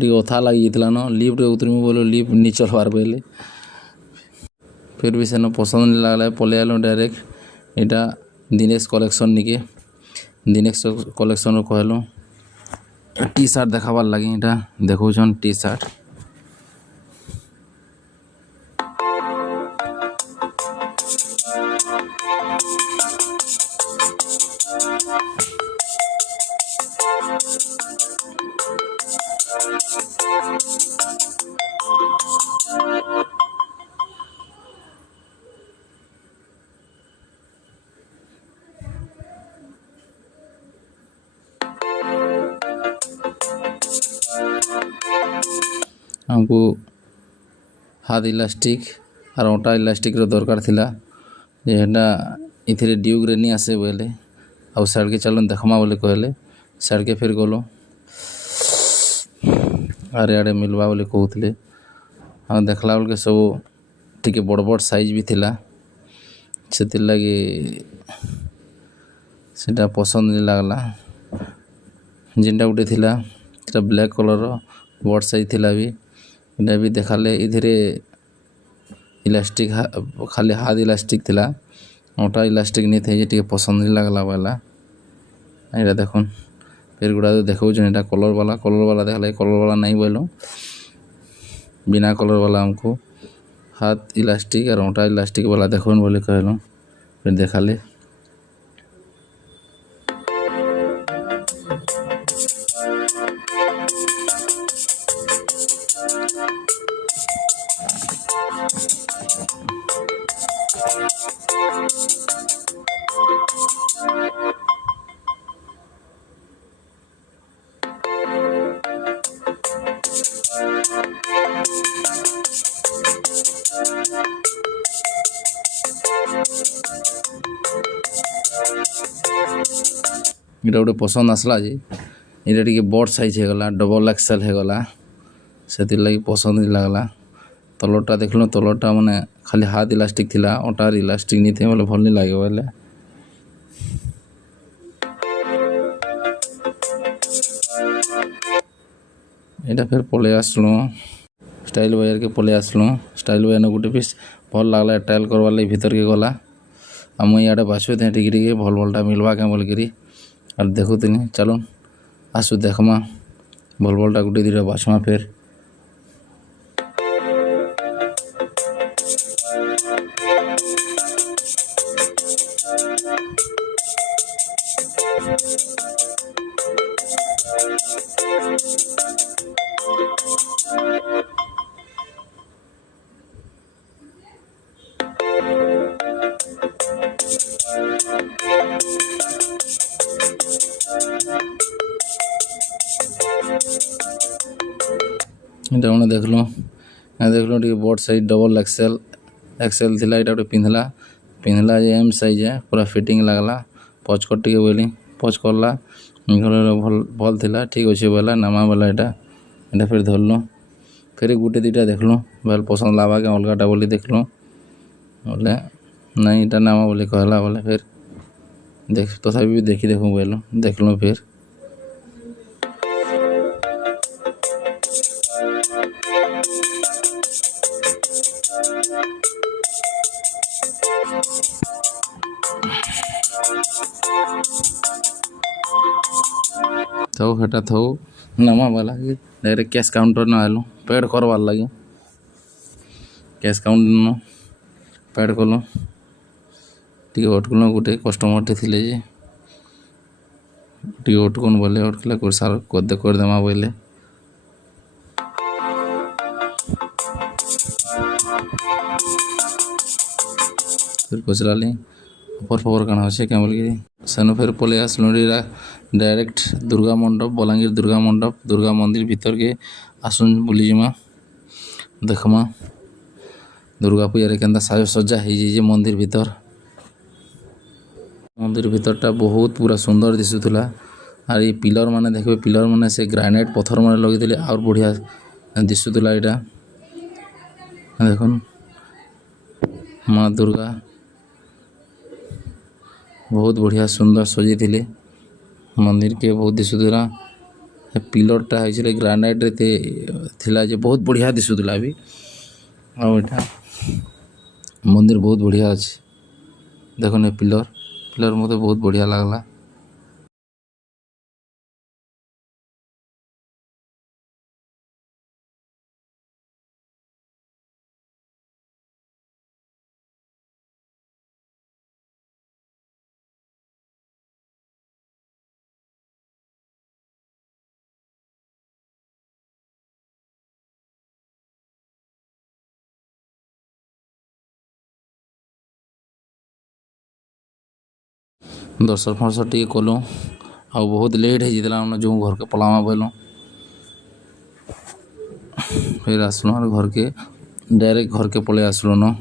T अथा लगी न लिफ्ट उतरमी बोलो लिफ्ट नहीं चलवार बोले फिर भी सेन पसंद नहीं लगला पलि आलु डायरेक्ट यहाँ दिनेश कलेक्शन निके दिनेश कलेक्शन कहलु टी सार्ट देखाबार लगे यहाँ देखौन टी सार्ट हमको हाथ इलास्टिक और ओटा इलास्टिक रो दरकार थिला जेटा इथिरे ड्यूक रे नहीं आसे बोले आउ साइड के चलन देखमा बोले कहले साइड के फिर गलो आरे आड़े मिलवा बोले कहते हाँ देखला बेल के सब टी बड़ बड़ साइज भी थिला से लगे सेटा पसंद नहीं लगला जिनटा गोटे थिला ब्लैक कलर बड़ साइज थिला भी इटा भी देखाले इधरे इलास्टिक खाली हाथ इलास्टिक थिला मोटा इलास्टिक नहीं थे टी पसंद नहीं लगला वाला यहाँ देखुन फिर गुड़ा देखो कलर वाला देखला कलर वाला नहीं बोलो बिना कलर वाला हमको हाथ इलास्टिक और मोटा इलास्टिक वाला देखो बोले कहलूँ फिर देखाले इटा गोटे पसंद आसला जे इटा टी बड़ साइज होगला डबल एक्सेल होगला से लगी पसंद नहीं लगला तलरटा देखल तलरटा माने खाली हाथ इलास्टिक थिला ओटार इलास्टिक नहीं थे बोले भल नहीं लगे बोले इटा फिर पलि आसलु स्टाइल बाजार के पलि आसलु स्टाइल बाजार गोटे पीस भल लगला ट्रायल करवार लगे भीतर के गला आ मुई इे बाछुए थे टिके भल भलटा मिलवा क्या बोलकर और देखुनी चलो आसु देखमा भल भलटा गोटे दुटा बाछमा फिर इटा मैंने देखल टी बड़ साइज डबल एक्सेल थिला इटा गोटे पिंधला जे एम साइज है पूरा फिटिंग लगला पचकट टे बोली पच करला भल थिला ठीक अच्छे बोला नामा बोला इटा फिर धरलु फिर गोटे दुटा देखलु भल पसंद लावा के अलगाटा बोली देखलु बोले नहीं इटा नामा बोली कहला बोले फिर देख तथा भी देखी देखूँ बोलूँ देखलु फिर थो हेटा थो नमा वाला डायरेक्ट कैश काउंटर न आलु पेड करवार लगे कैश काउंटर न पेड कलु टी अटकुल गोटे कस्टमर टे थिले जे टी अटकुन बोले अटकला कर सार करदेमा बोले फिर पचराली अफर फफर काना अच्छे क्या बोल सेन फिर पलि आसलु डायरेक्ट दुर्गा मंडप बलांगीर दुर्गा मंदिर भीतर के आसुन बुलीजिमा देखमा दुर्गा पूजा के साज सज्जा हो मंदिर भीतरटा बहुत पूरा सुंदर दिशुला और ये पिलर माने देखिए पिलर माने से ग्रानाइट पत्थर माने लगे और बढ़िया दिशुला यहाँ देख माँ दुर्गा बहुत बढ़िया सुंदर सजी थे मंदिर के बहुत दिशुला पिलरटा होइछे ग्रानाइट रे थिला जे बहुत बढ़िया दिसुतला भी आ एटा मंदिर बहुत बढ़िया अच्छे देखो पिलर पिलर मते बहुत बढ़िया लागला। 10 टी कलु आ बहुत लेट हो जो घर के पलामा बोलूँ फिर आसलु घर के डायरेक्ट घर के पलि आसलु न।